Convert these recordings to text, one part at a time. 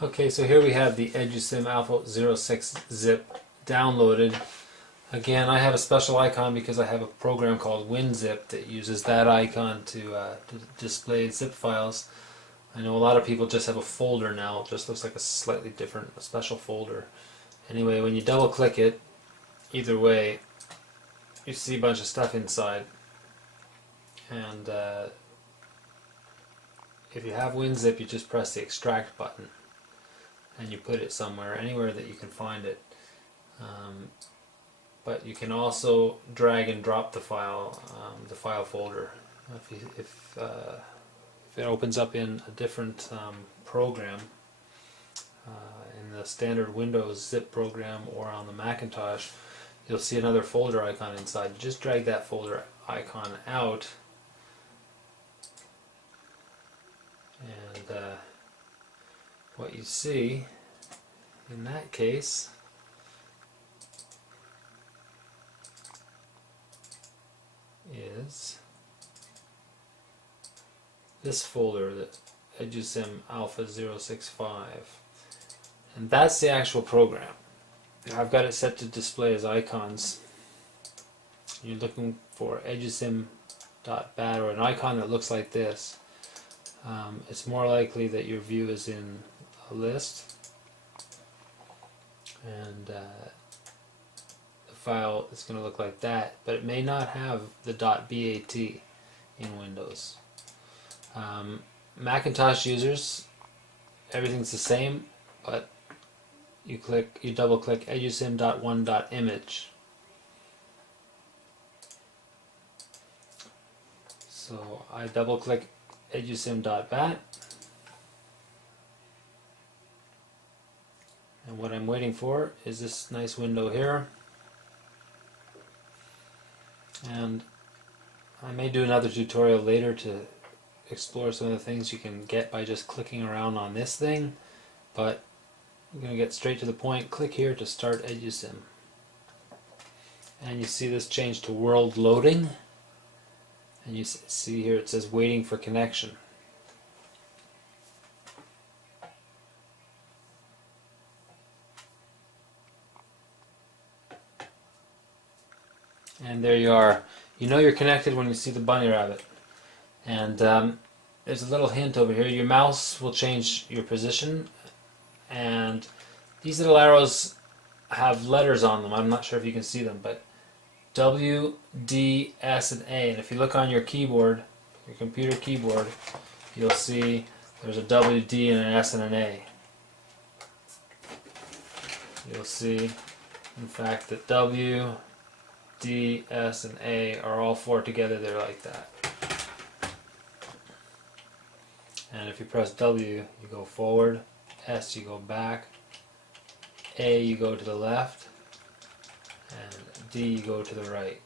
Okay, so here we have the EDUSim Alpha 06 zip downloaded. Again, I have a special icon because I have a program called WinZip that uses that icon to display zip files. I know a lot of people just have a folder now. It just looks like a slightly different, a special folder. Anyway, when you double click it, either way, you see a bunch of stuff inside. And if you have WinZip, you just press the extract button and you put it somewhere, anywhere that you can find it. But you can also drag and drop the file folder. If it opens up in a different program, in the standard Windows zip program or on the Macintosh, you'll see another folder icon inside. You just drag that folder icon out, and what you see in that case is this folder, the EDUSim Alpha 065, and that's the actual program. I've got it set to display as icons. You're looking for EDUSim.bat or an icon that looks like this. It's more likely that your view is in a list, and the file is going to look like that, but it may not have the .bat in Windows. Macintosh users, everything's the same, but you double click edusim.1.image. So I double click edusim.bat, and what I'm waiting for is this nice window here. And I may do another tutorial later to explore some of the things you can get by just clicking around on this thing, but I'm going to get straight to the point. Click here to start EDUSim, and you see this change to world loading, and you see here it says waiting for connection. And there you are. You know you're connected when you see the bunny rabbit. And there's a little hint over here. Your mouse will change your position, and these little arrows have letters on them. I'm not sure if you can see them, but W, D, S, and A. And if you look on your keyboard, your computer keyboard, you'll see there's a W, D, and an S and an A. You'll see, in fact, that W, D, S, and A are all four together. They're like that. And if you press W, you go forward, S, you go back, A, you go to the left, and D, you go to the right.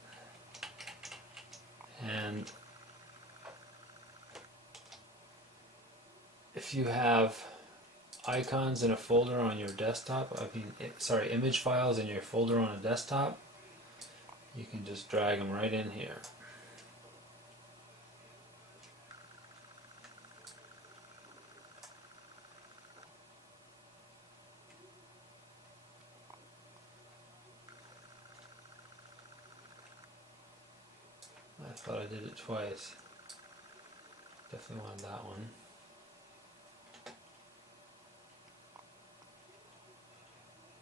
And if you have icons in a folder on your desktop, image files in your folder on a desktop, you can just drag them right in here. I thought I did it twice. Definitely wanted that one.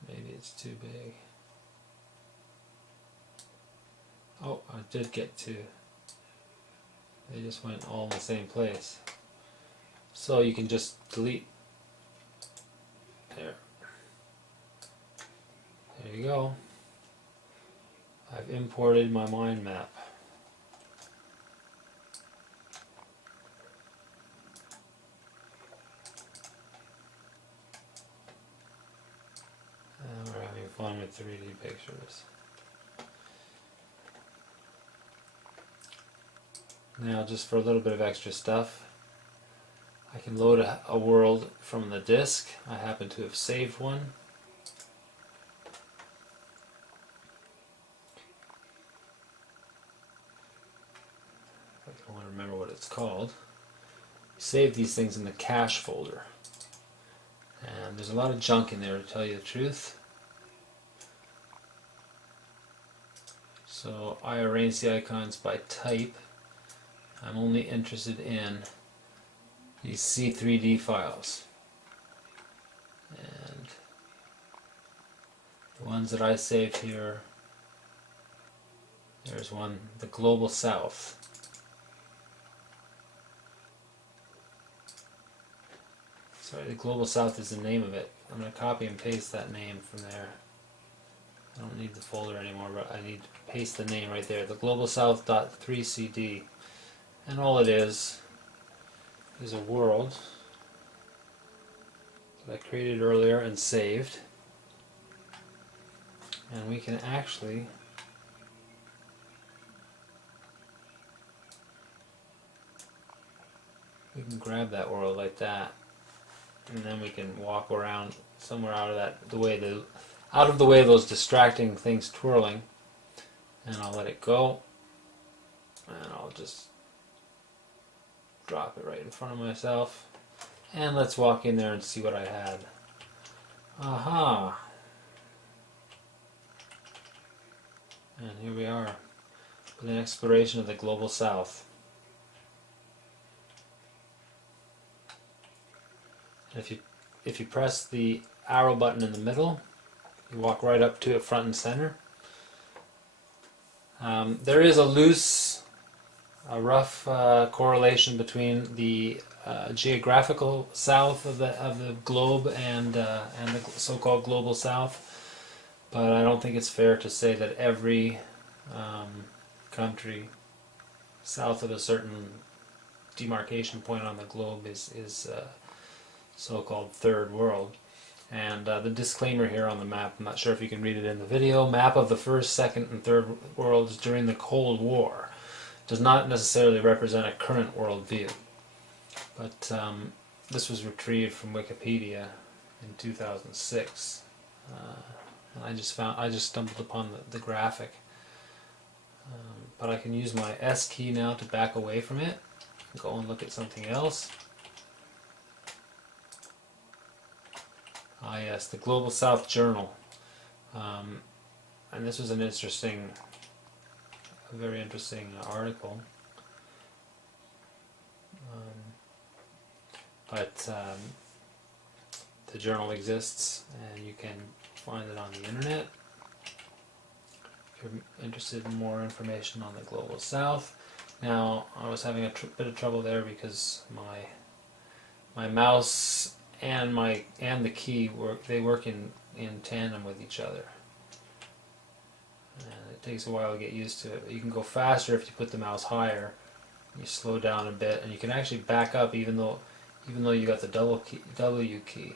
Maybe it's too big. Oh, I did get two. They just went all in the same place. So you can just delete. There. There you go. I've imported my mind map. And we're having fun with 3D pictures. Now, just for a little bit of extra stuff, I can load a world from the disk. I happen to have saved one. I don't want to remember what it's called. Save these things in the cache folder. And there's a lot of junk in there, to tell you the truth. So I arrange the icons by type. I'm only interested in these C3D files. And the ones that I saved here, there's one, the Global South. Sorry, the Global South is the name of it. I'm going to copy and paste that name from there. I don't need the folder anymore, but I need to paste the name right there. The Global South.3CD. And all it is a world that I created earlier and saved. And we can actually grab that world like that. And then we can walk around somewhere out of the way of those distracting things twirling, and I'll let it go, and I'll just drop it right in front of myself, and let's walk in there and see what I had. Aha! And here we are with an exploration of the Global South. If you press the arrow button in the middle, you walk right up to it front and center. There is a rough correlation between the geographical south of the globe and the so-called Global South, but I don't think it's fair to say that every country south of a certain demarcation point on the globe is so-called third world. And the disclaimer here on the map, I'm not sure if you can read it in the video, map of the first, second, and third worlds during the Cold War does not necessarily represent a current world view. But this was retrieved from Wikipedia in 2006. And I just stumbled upon the graphic. But I can use my S key now to back away from it, go and look at something else. Ah yes, the Global South Journal. And this was an very interesting article. But the journal exists, and you can find it on the internet. If you're interested in more information on the Global South. Now, I was having a bit of trouble there because my mouse and the key work in tandem with each other, and it takes a while to get used to it. You can go faster if you put the mouse higher. You slow down a bit, and you can actually back up even though you got the W key.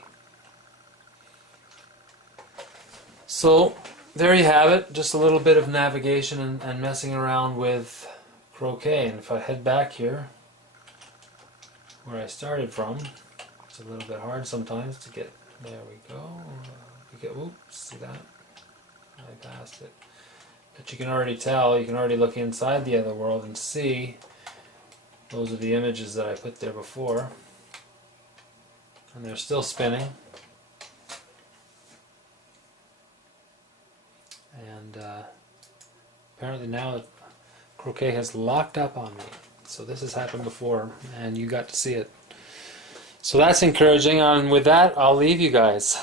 So there you have it, just a little bit of navigation and messing around with croquet. And if I head back here where I started from, it's a little bit hard sometimes to get. There we go. Oops, see that? I passed it. But you can already tell, you can already look inside the other world and see those are the images that I put there before. And they're still spinning. And apparently now croquet has locked up on me. So this has happened before, and you got to see it. So that's encouraging, and with that, I'll leave you guys.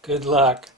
Good luck.